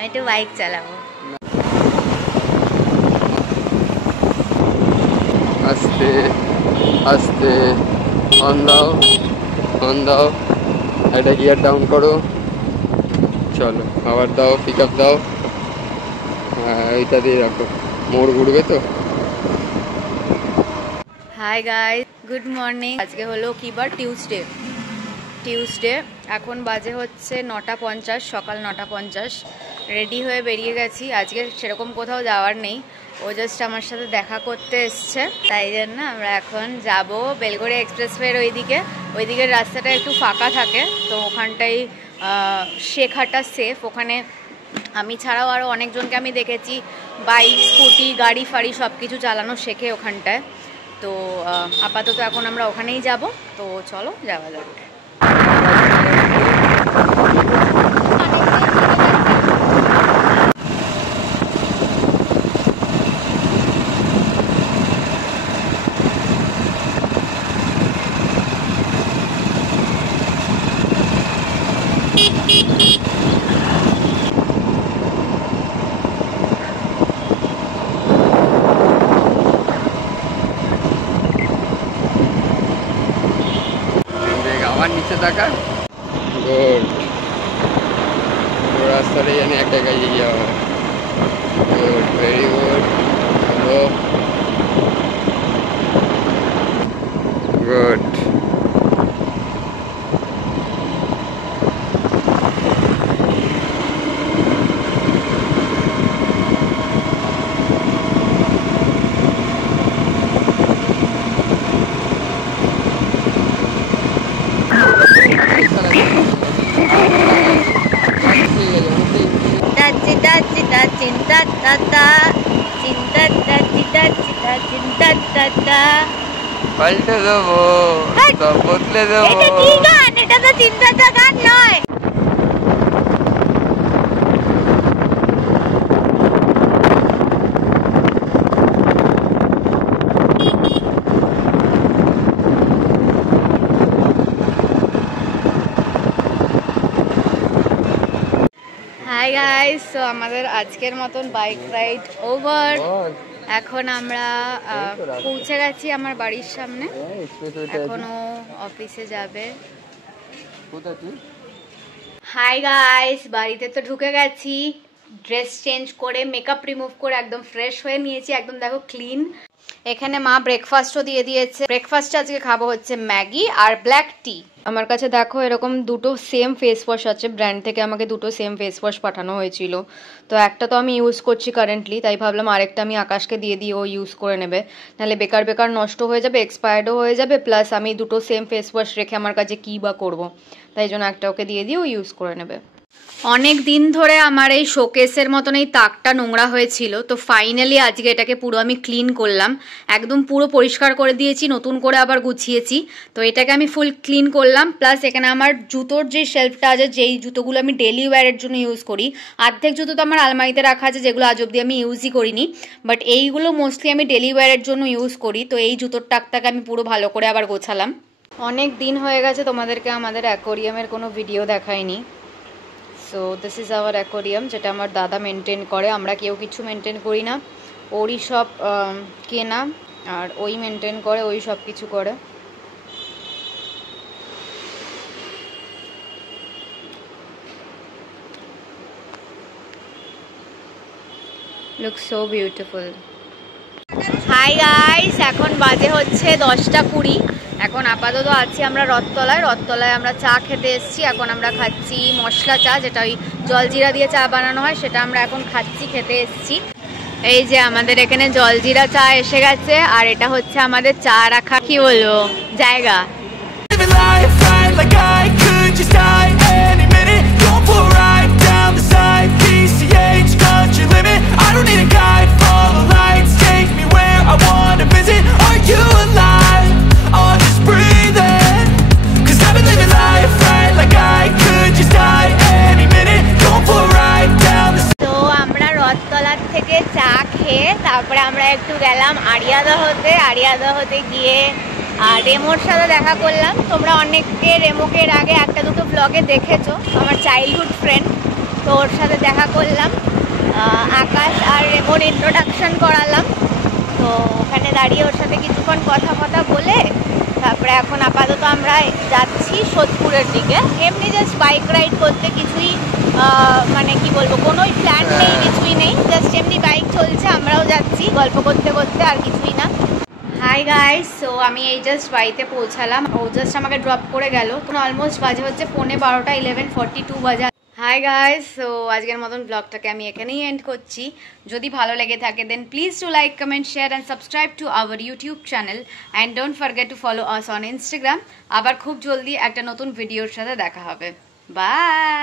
আমি একটু বাইক চালাবো। আস্তে আস্তে অন দাও, অন দাও, এটা গিয়ার ডাউন করো, চলো আবার দাও, পিক আপ দাও, এইটা দিয়ে রাখো, মোড় ঘুরবে তো। Hi guys, good morning. আজকে হলো কি বার? টিউসডে। এখন বাজে হচ্ছে 9:50, সকাল 9:50। রেডি হয়ে বেরিয়ে গেছি। আজকে সেরকম কোথাও যাওয়ার নেই, ও জাস্ট আমার সাথে দেখা করতে এসছে, তাই জন্য আমরা এখন যাব বেলগড়িয়া এক্সপ্রেসওয়ের ওইদিকের রাস্তাটা একটু ফাঁকা থাকে, তো ওখানটাই শেখাটা সেফ। ওখানে আমি ছাড়াও আরও অনেকজনকে আমি দেখেছি বাইক, স্কুটি, গাড়ি ফাড়ি সব কিছু চালানো শেখে ওখানটায়। তো আপাতত এখন আমরা ওখানেই যাব, তো চলো যাওয়া যাক। আমার নিচে থাকা গুড, রাস্তাটা জানি একটা গাড়ি যাওয়া, good, very good, hello, good. পাল্টে দেবো, সব বদলে দেবো। এটা কি গান? এটা তো চিন্তাটা গান নয়। হাই গাইস, তো আমাদের আজকের মতন বাইক রাইড ওভার। এখন আমরা পৌঁছে গেছি আমার বাড়ির সামনে, এখনো অফিসে যাবে। হাই গাইস, বাড়িতে তো ঢুকে গেছি, ড্রেস চেঞ্জ করে মেকআপ রিমুভ করে একদম ফ্রেশ হয়ে নিয়েছি, একদম দেখো ক্লিন। এখানে মা ব্রেকফাস্টও দিয়ে দিয়েছে। ব্রেকফাস্টে আজকে খাবো হচ্ছে ম্যাগি আর ব্ল্যাক টি। আমার কাছে দেখো এরকম দুটো সেম ফেস ওয়াশ আছে, ব্র্যান্ড থেকে আমাকে দুটো সেম ফেস ওয়াশ পাঠানো হয়েছিল, তো একটা তো আমি ইউজ করছি কারেন্টলি, তাই ভাবলাম আরেকটা আমি আকাশকে দিয়ে দিই, ও ইউজ করে নেবে, নাহলে বেকার বেকার নষ্ট হয়ে যাবে, এক্সপায়ার্ডও হয়ে যাবে, প্লাস আমি দুটো সেম ফেস ওয়াশ রেখে আমার কাছে কী বা করবো, তাই জন্য একটা ওকে দিয়ে দিই, ও ইউজ করে নেবে। অনেক দিন ধরে আমার এই শোকেসের মতন এই তাকটা নোংরা হয়েছিল, তো ফাইনালি আজকে এটাকে পুরো আমি ক্লিন করলাম, একদম পুরো পরিষ্কার করে দিয়েছি, নতুন করে আবার গুছিয়েছি। তো এটাকে আমি ফুল ক্লিন করলাম, প্লাস এখানে আমার জুতোর যে শেলফটা আছে, যেই জুতোগুলো আমি ডেলি ওয়্যারের জন্য ইউজ করি, অর্ধেক জুতো তো আমার আলমারিতে রাখা আছে যেগুলো আজ অব্দি আমি ইউজই করিনি, বাট এইগুলো মোস্টলি আমি ডেলি ওয়্যারের জন্য ইউজ করি। তো এই জুতোর টাকটাকে আমি পুরো ভালো করে আবার গোছালাম। অনেক দিন হয়ে গেছে তোমাদেরকে আমাদের অ্যাকোরিয়ামের কোনো ভিডিও দেখাইনি। So this is our aquarium, যেটা আমার দাদা মেনটেন করে, আমরা কেউ কিছু মেনটেন করি না, ওরই সব কেনা, আর ওই মেনটেন করে, ওই সব কিছু করে। Looks so beautiful. Hi guys, এখন বাজে হচ্ছে 10:20। এখন আপাতত আছি আমরা রথতলায় আমরা চা খেতে এসেছি। এখন আমরা খাচ্ছি মশলা চা, যেটা ওই জলজিরা দিয়ে চা বানানো হয়, সেটা আমরা এখন খাচ্ছি, খেতে এসেছি। এই যে আমাদের এখানে জলজিরা চা এসে গেছে, আর এটা হচ্ছে আমাদের চা রাখা কি বলবো জায়গা। তারপরে আমরা একটু গেলাম আড়িয়াদহতে গিয়ে রেমোর সাথে দেখা করলাম। তোমরা অনেকে রেমোকে এর আগে একটা দুটো ব্লগে দেখেছো, আমার চাইল্ডহুড ফ্রেন্ড। তো ওর সাথে দেখা করলাম, আকাশ আর রেমোর ইন্ট্রোডাকশন করালাম। তো ওখানে দাঁড়িয়ে ওর সাথে কিছুক্ষণ কথা বলে তারপরে এখন আপাতত আমরা যাচ্ছি সোদপুরের দিকে। এমনি জাস্ট বাইক রাইড করতে, কিছুই মানে কি বলবো, কোনোই প্ল্যান নেই, কিছুই নেই, জাস্ট এমনি বাইক চলছে, আমরাও যাচ্ছি গল্প করতে করতে, আর কিছুই না। হাই গাইস, সো আমি এই জাস্ট বাড়িতে পৌঁছালাম, ও জাস্ট আমাকে ড্রপ করে গেল। অলমোস্ট বাজে হচ্ছে 11:15, 11:42 বাজে। হাই গাইস, সো আজকের মতন ব্লগটাকে আমি এখানেই এন্ড করছি। যদি ভালো লেগে থাকে then please to like, comment, share and subscribe to our YouTube channel and don't forget to follow us on Instagram. আবার খুব জলদি একটা নতুন ভিডিওর সাথে দেখা হবে। বাই।